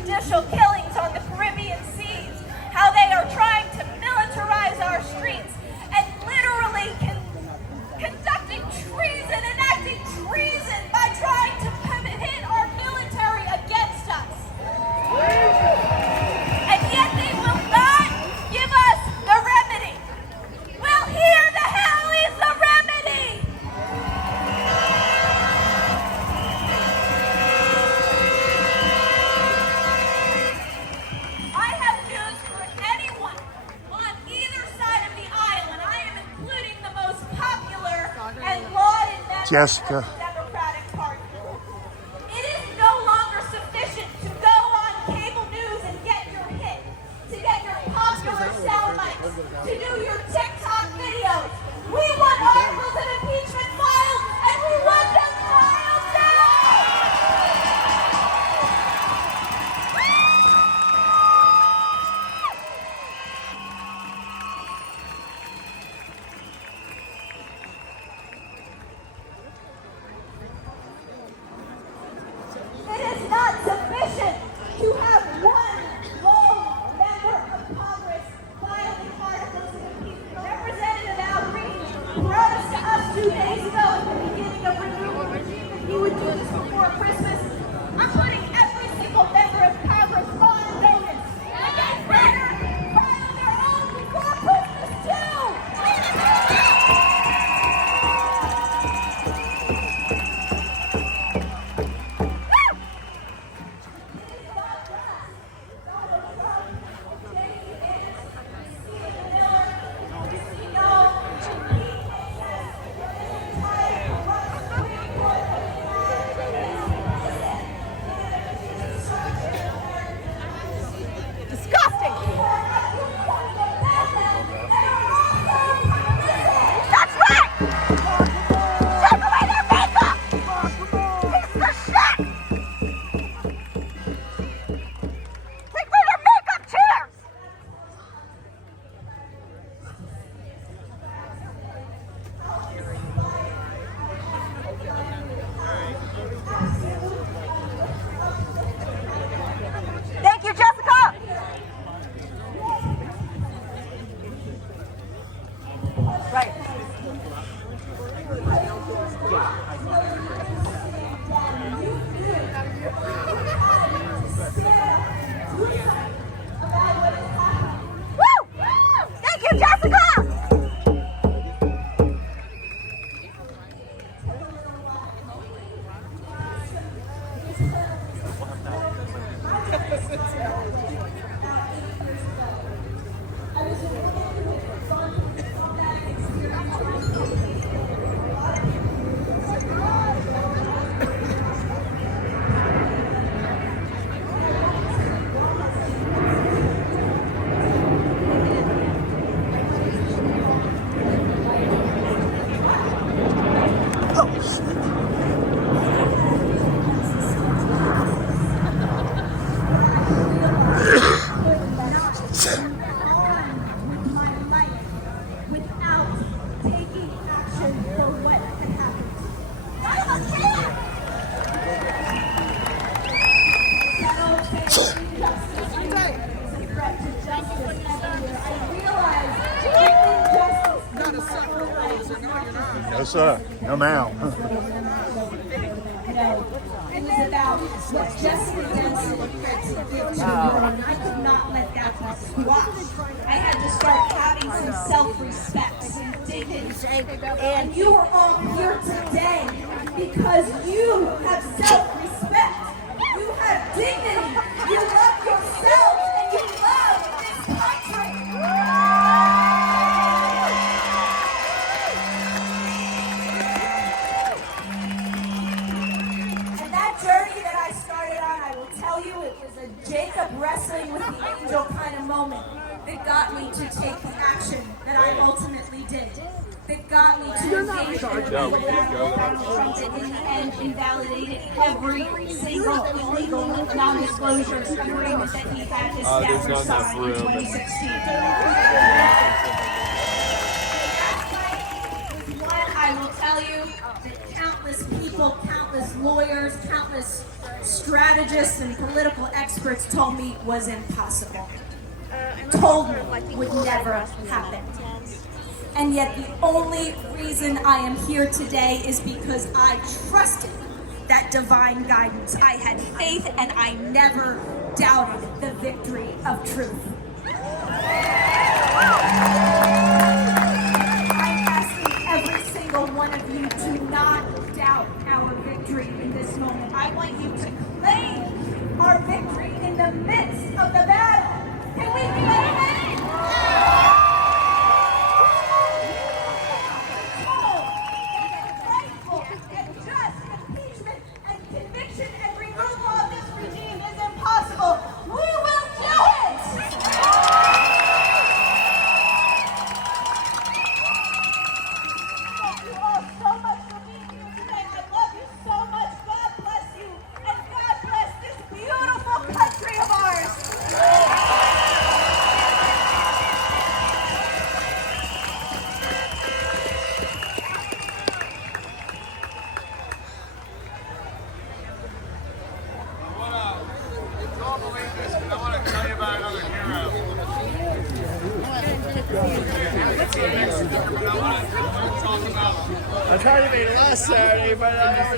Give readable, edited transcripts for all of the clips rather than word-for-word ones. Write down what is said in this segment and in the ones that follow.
extrajudicial killings on the Caribbean seas, how they are trying to militarize our streets and literally conducting treason, enacting treason by trying to pit our military against us. And yet they will not give us the remedy. Well, here the hell is the remedy. I have news for anyone on either side of the aisle, and I am including the most popular and lauded members Jessica. of the Democratic Party. It is no longer sufficient to go on cable news and get your hit, to get your popular sound bites, to do your TikTok videos. We want articles of impeachment filed, and we want them filed now! It is not sufficient to have one lone member of Congress filing articles of impeachment. Representative Al Green promised to us 2 days ago at the beginning of renewal regime that he would do this before Christmas. I'm putting every single member of Congress on notice. And they better file their own before Christmas too! Disgusting! That's right! Take away their makeup! Pieces of shit! Take away their makeup chairs! Thank you, Jessica! Right. Woo! Thank you, Jessica! My life without taking action for what had happened. No, sir. No, ma'am. It was about what Jessica Denson had to do to her, and I could not let that be squashed. I had to start having some self-respect, some dignity. And you are all here today because you have self-respect. You have dignity. You love yourself and you love this country. And that journey that I started on, I will tell you, it was a Jacob wrestling with the angel kind of moment that got me to take the action that I ultimately did. That got me to engage in the legal battle that confronted, in the end, invalidated every single illegal non-disclosure agreement that he had his staffers sign in 2016. One, I will tell you that countless people, countless lawyers, countless strategists and political experts told me was impossible. Told me would never happen. And yet the only reason I am here today is because I trusted that divine guidance. I had faith and I never doubted the victory of truth. I'm asking every single one of you to not doubt our victory in this moment. I want you to claim our victory in the midst of the battle. Can we claim it? I tried to meet it last Saturday, but I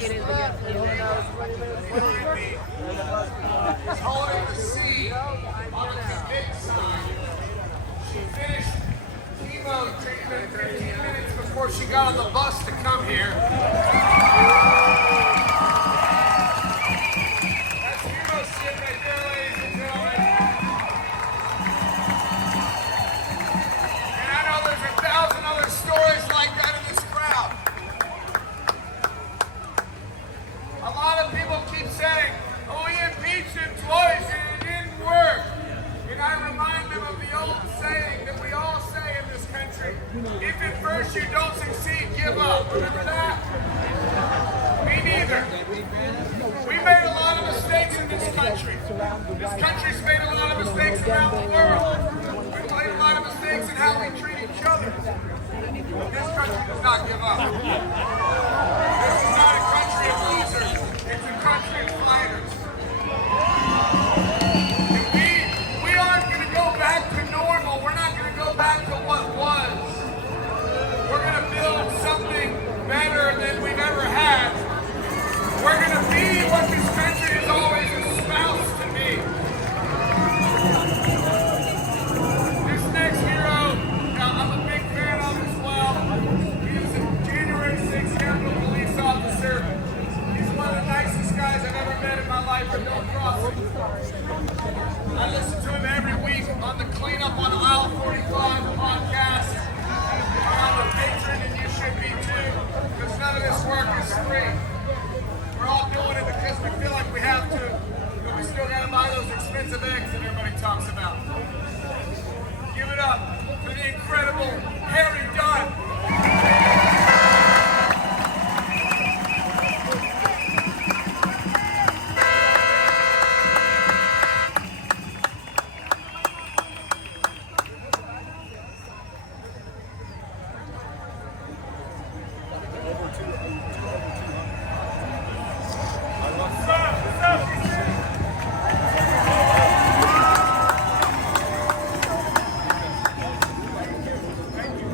was holding the seed on a commit sign. She finished chemo treatment 15 minutes before she got on the bus to come here. That's chemo shit right there, ladies and gentlemen. And I know there's 1,000 other stories like that in this crowd. A lot of people keep saying, oh, we impeached him twice and it didn't work. And I remind them of the old saying that we all say in this country, if at first you don't succeed, give up. Remember that? Me neither. We made a lot of mistakes in this country. This country's made a lot of mistakes around the world. We've made a lot of mistakes in how we treat each other. This country does not give up. This is not a country of losers. It's a country of fighters. And we aren't going to go back to normal. We're not going to go back to what was. We're going to build something better than we've ever had. We're going to be what this country has always espoused to be. This next hero, I'm a big fan of as well. He's a January 6th Capitol Police officer. He's one of the nicest guys I've ever met in my life at No Crossing. I listen to him every week on the Cleanup on Aisle 45 podcast. I'm a patron and you should be too, because none of this work is free. We're all doing it because we feel like we have to, but we still gotta buy those expensive eggs that everybody talks about. Give it up for the incredible Harry Dunn.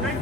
Thank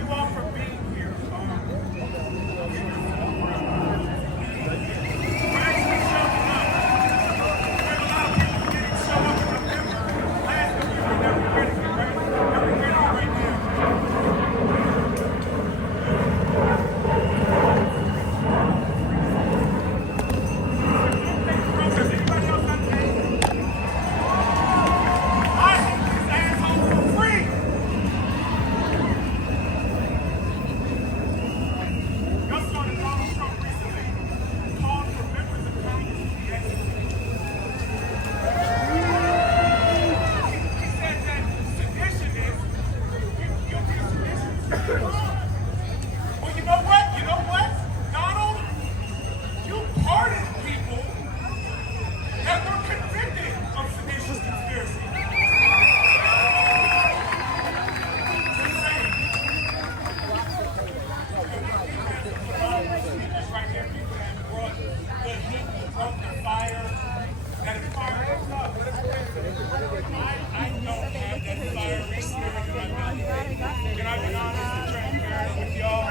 I don't have that fiery spirit in my belly. Can I be honest and transparent with y'all?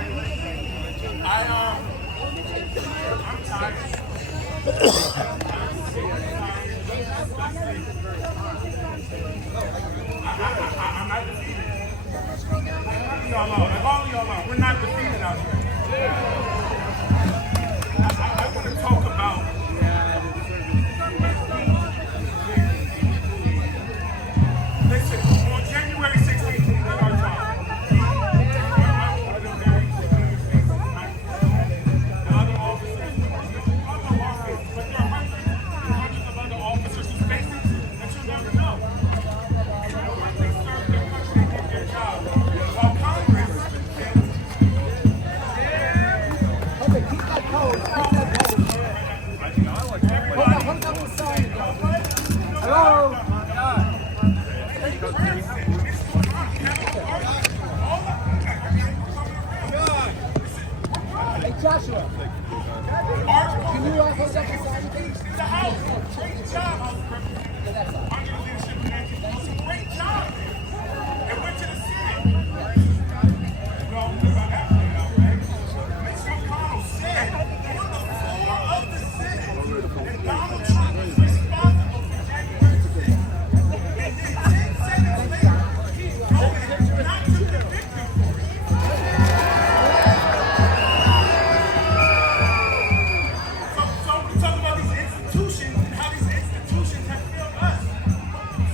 I'm tired. I'm not defeated. Y'all are. Like all of y'all are. We're not defeated out here. I want to talk about. Listen, on January 16th, we did our job. The other officers, but there are hundreds of other officers whose faces that you'll never know. And you know what? They served their country, they did their job. While Congress said, Joshua, can you hold up the sign? the House, great job, House Representatives, under the leadership of Nancy Pelosi, great job. It went to the Senate. We all knew about that playing out, right? Mitch McConnell said on the floor of the Senate that Donald Trump was responsible for January 6th. And then 10 seconds later, he voted not to convict him for it. So we talk about these institutions and how these institutions have failed us.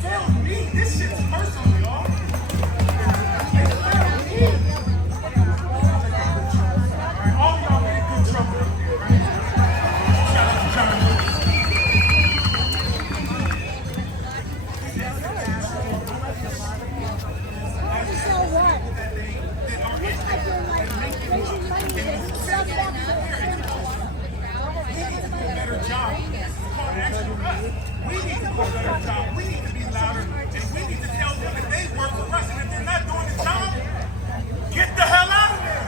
Failed me. This shit's personal, y'all. It failed me. All y'all get in good trouble up there, right? Shout out to John Lewis. So what? Better job. We need to do a better job. We need to be louder, and we need to tell them that they work for us, and if they're not doing the job, get the hell out of there.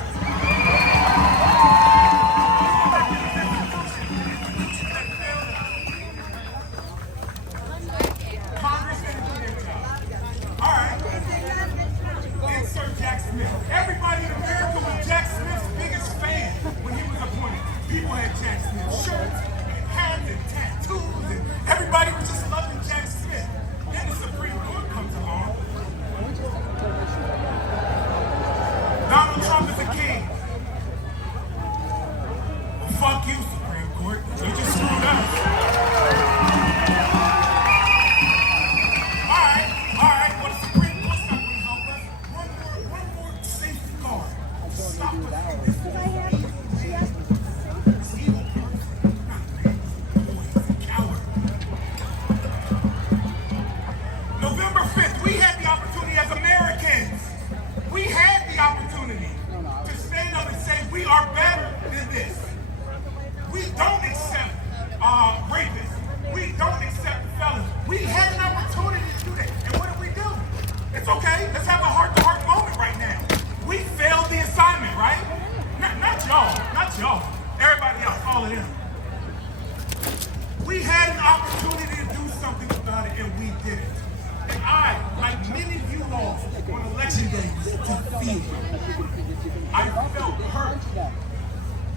Congress didn't do their job. All right. Insert Jack Smith. Everybody in America was Jack Smith's biggest fan when he was appointed. People had Jack Smith shirts and hats and tattoos, and everybody was just loving Jack Smith. Then the Supreme Court comes along. Donald Trump is a king. Well, fuck you, Supreme Court. You just screwed us. All right. Well, the Supreme Court's not going to help us. One more safeguard. Stop us. This evil person. Not man. He's a coward. November 5th, we had the opportunity as Americans. We had the opportunity to stand up and say we are better than this. We don't accept rapists. We don't accept felons. We had an opportunity to do that. And what did we do? It's okay. Let's have a heart-to-heart moment right now. We failed the assignment, right? Not y'all. Not y'all. Everybody else, all of them. We had an opportunity to do something about it, and we didn't. And I, like many of you all, on election day was defeated. I felt hurt.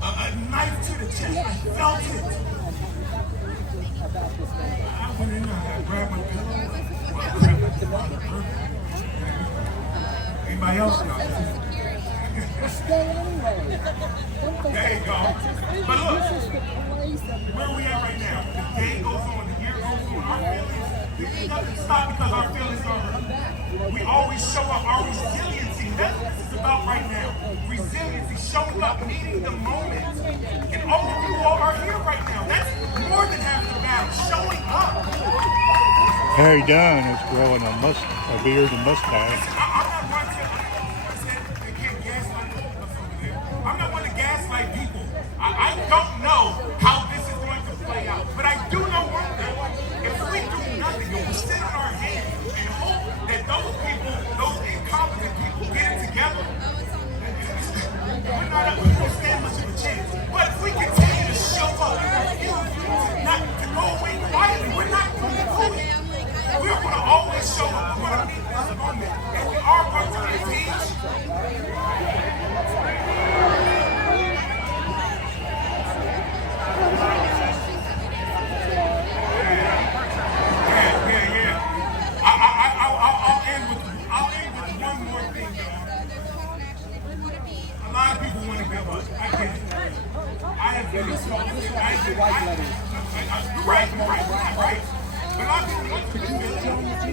A knife to the chest. I felt it. I went in there, I grabbed my pillow. Anybody else, y'all? There you go. But look, where are we at right now? The day goes on, the year goes on, our feelings, it doesn't stop because our feelings are hurt. We always show up, our resiliency, that's what this is about right now. Resiliency, showing up, meeting the moment. And all of you all are here right now. That's more than half the battle, showing up. Harry Dunn is growing a beard and mustache. I'm not one to gaslight people. I don't know how this is going to play out, but I do know one thing. If we do nothing and we sit on our hands and hope that those people, those incompetent people get it together, we're not going to stand much of a chance. But if we continue to show up and refuse not to go away quietly, we're not going to do it. We're going to always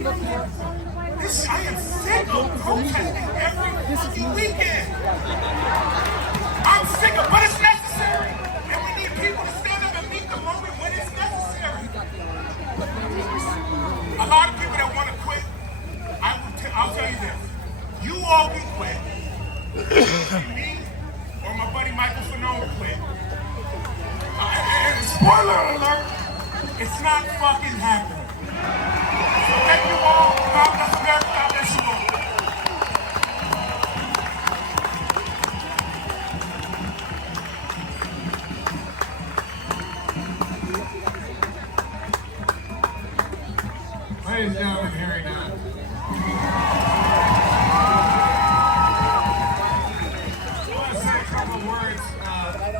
I am sick of protesting every fucking weekend. I'm sick of, but it's necessary. And we need people to stand up and meet the moment when it's necessary. A lot of people that want to quit, I'll tell you this. You all can quit. Me or my buddy Michael Fanone quit. Spoiler alert, it's not fucking happening. So thank you all. God bless America. God bless you all. Ladies and gentlemen, Harry Dunn. I want to say a couple of words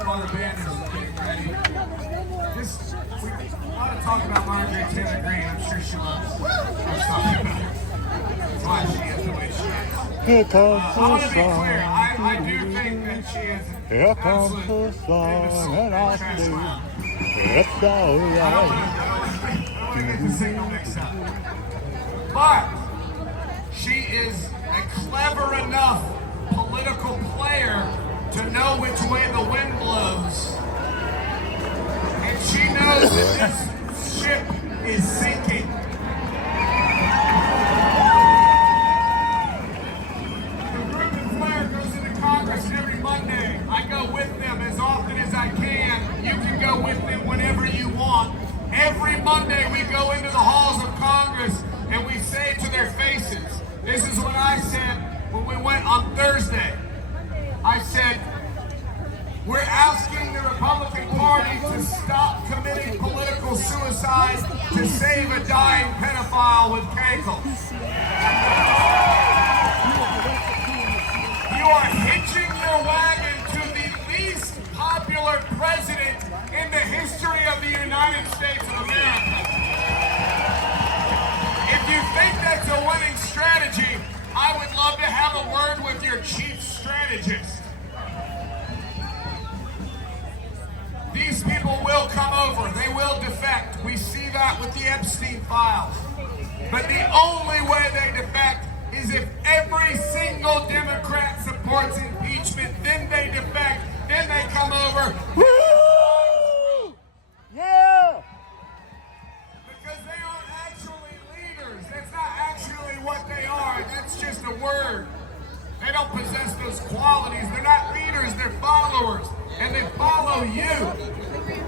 while the band is getting ready. We want to talk about Marjorie Taylor Greene. I'm sure she loves us talking about her. That's why she is the way she is. Here comes I want to the be clear. sun. I do think that she is Here comes absolute the sun, and I trash say clown. it's all I don't right. want to get the signal mixed up. But she is a clever enough political player to know which way the wind blows. And she knows that this ship is sinking. The group and flare goes into Congress every Monday. I go with them as often as I can. You can go with them whenever you want. Every Monday we go into the halls of Congress and we say to their faces, this is what I said when we went on Thursday. I said, we're asking the Republican Party to stop committing political suicide to save a dying pedophile with cankles. You are hitching your wagon to the least popular president in the history of the United States of America. If you think that's a winning strategy, I would love to have a word with your chief strategist. These people will come over. They will defect. We see that with the Epstein files. But the only way they defect is if every single Democrat supports impeachment, then they defect, then they come over. Woo! Yeah! Because they aren't actually leaders. That's not actually what they are. That's just a word. They don't possess those qualities. They're not leaders, they're followers. And they follow you.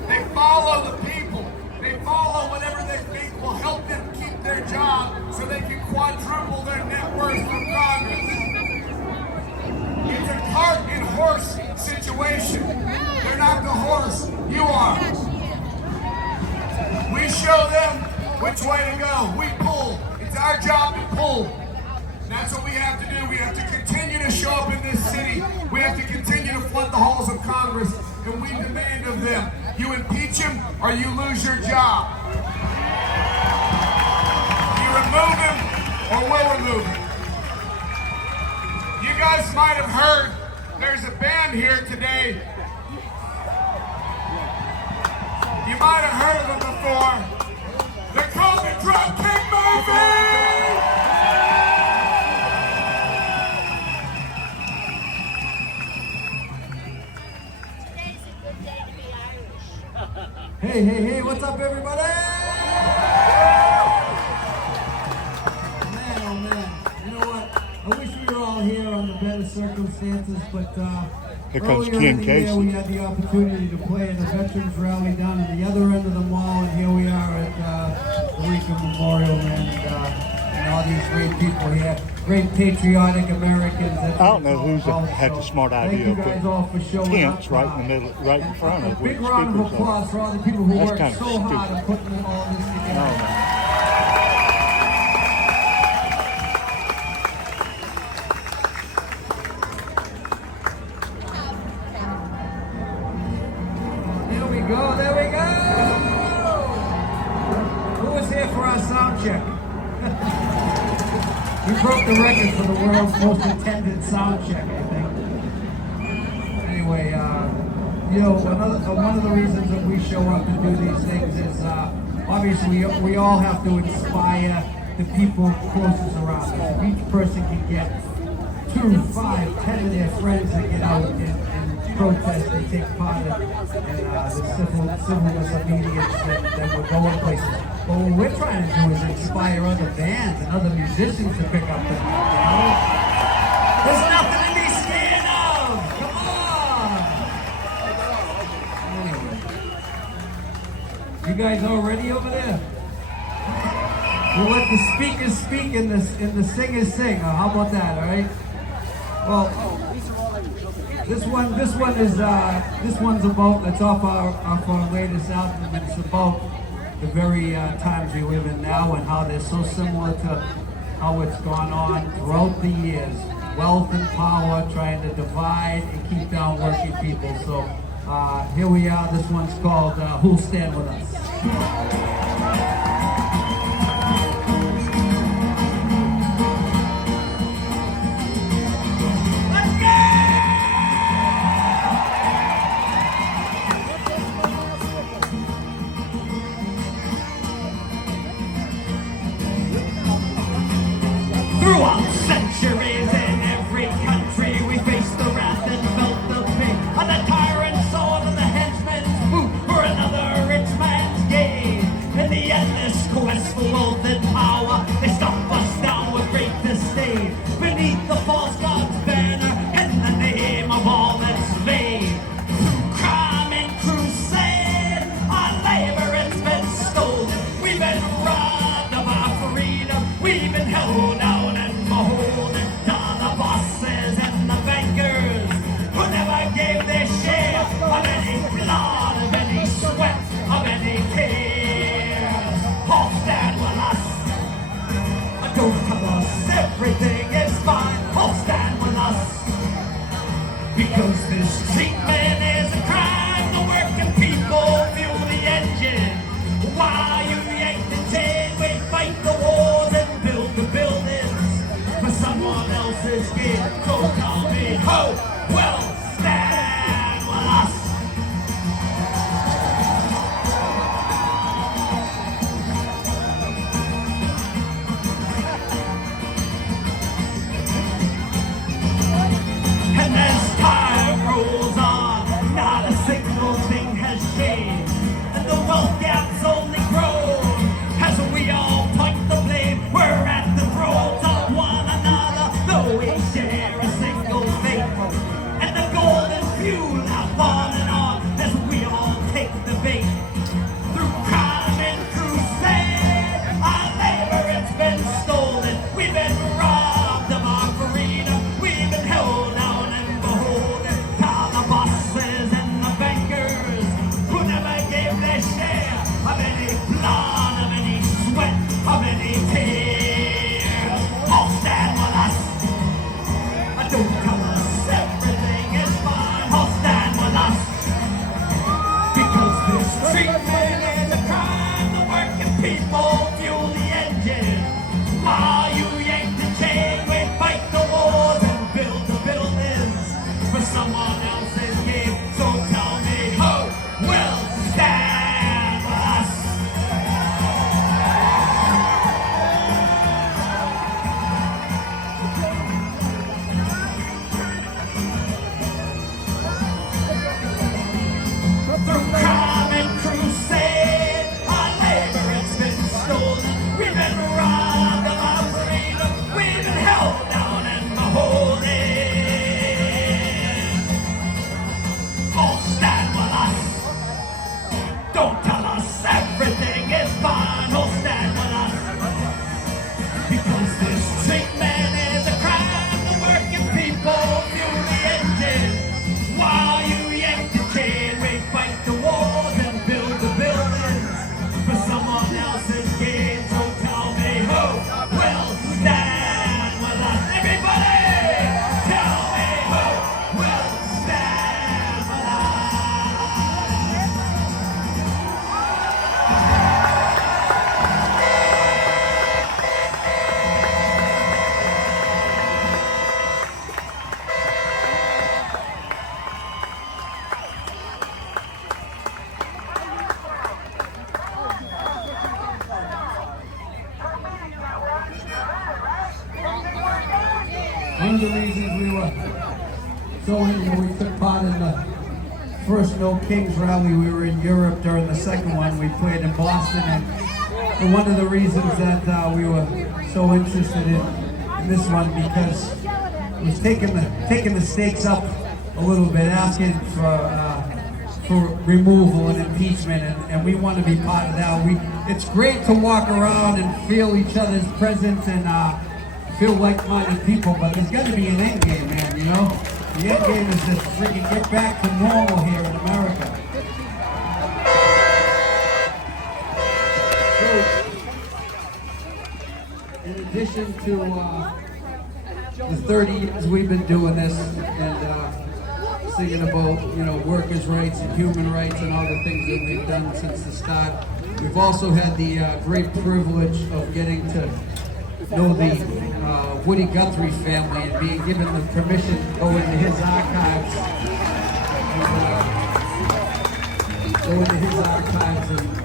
They follow the people. They follow whatever they think will help them keep their job so they can quadruple their net worth from Congress. It's a cart and horse situation. They're not the horse. You are. We show them which way to go. We pull. It's our job to pull. That's what we have to do. We have to continue to show up in this city. We have to continue to flood the halls of Congress, and we demand of them, you impeach him or you lose your job. You remove him or we'll remove him. You guys might have heard there's a band here today. You might have heard of them before. They're called the Dropkick Murphys! Hey, what's up, everybody? Man, oh man. You know what? I wish we were all here under better circumstances, but Here comes earlier Ken in the year Casey. we had the opportunity to play at the Veterans Rally down at the other end of the mall, and here we are at the Lincoln Memorial, man, and all these great people here. Great patriotic Americans. I don't know who's had the smart idea of putting tents right in the middle, right in front of where big the round of speakers applause are. for all the people who That's worked kind of so hard stupid. at putting all this together. No, There we go. Who was here for our sound check? We broke the record for the world's most attended sound check, I think. Anyway, you know, one of the reasons that we show up and do these things is obviously we all have to inspire the people closest around us. If each person can get 2, 5, 10 of their friends to get out and protest and take part in the civil disobedience, then we're going places. But what we're trying to do is inspire other bands and other musicians to pick up the mic, you know? There's nothing to be scared of! Come on! Anyway. You guys all ready over there? We'll let the speakers speak and the singers sing. How about that, all right? Well, this one's about, it's off our latest album, and it's about the very times we live in now and how they're so similar to how it's gone on throughout the years. Wealth and power trying to divide and keep down working people. So here we are. This one's called Who'll Stand With Us? Throughout centuries in every country we faced the wrath and felt the pain of the tyrant's sword and the henchman's boot for another rich man's gain. In the one of the reasons we were so we took part in the first No Kings rally. We were in Europe during the second one. We played in Boston, and one of the reasons that we were so interested in this one because it was taking the stakes up a little bit, asking for removal and impeachment, and we want to be part of that. It's great to walk around and feel each other's presence and feel like-minded people, but there's got to be an end game, man, you know? The end game is to freaking get back to normal here in America. So, in addition to the 30 years we've been doing this and singing about, you know, workers' rights and human rights and all the things that we've done since the start, we've also had the great privilege of getting to know the Woody Guthrie family and being given the permission to go into his archives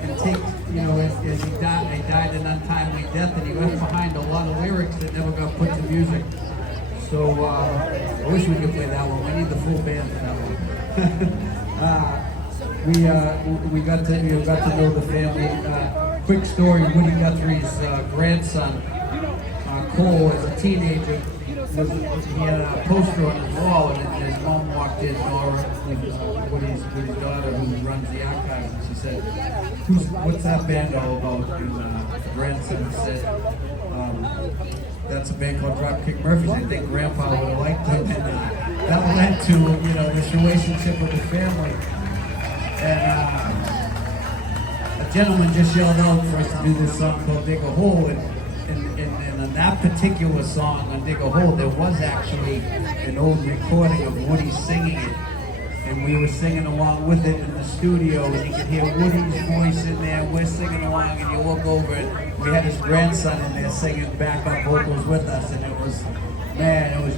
and take, you know, as he died an untimely death, and he left behind a lot of lyrics that never got put to music. So I wish we could play that one. We need the full band for that one. We got to know the family. Quick story: Woody Guthrie's grandson, Cole, as a teenager, he had a poster on his wall, and his mom walked in, Nora, Woody's daughter, who runs the archives, and she said, "What's that band all about?" And the grandson said, "That's a band called Dropkick Murphys. I think Grandpa would have liked them," and that led to, you know, this relationship with the family. And a gentleman just yelled out for us to do this song called "Dig a Hole," and on that particular song, on "Dig a Hole," there was actually an old recording of Woody singing it, and we were singing along with it in the studio, and you could hear Woody's voice in there. We're singing along, and you look over, and we had his grandson in there singing backup vocals with us, and it was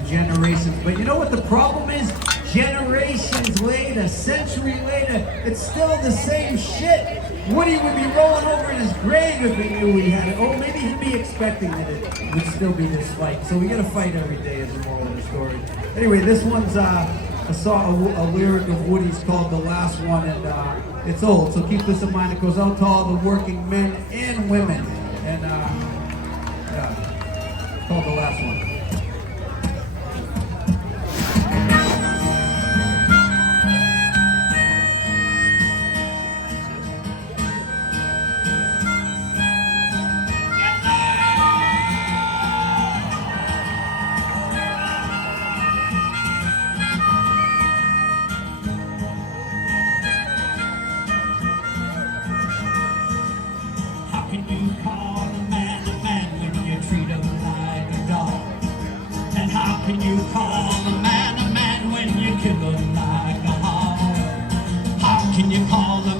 generations. But you know what the problem is? Generations later, century later, it's still the same shit. Woody would be rolling over in his grave if he knew we had it. Oh, maybe he'd be expecting that it would still be this fight. So we gotta fight every day is the moral of the story. Anyway, this one's a lyric of Woody's called "The Last One," and it's old, so keep this in mind. It goes out to all the working men and women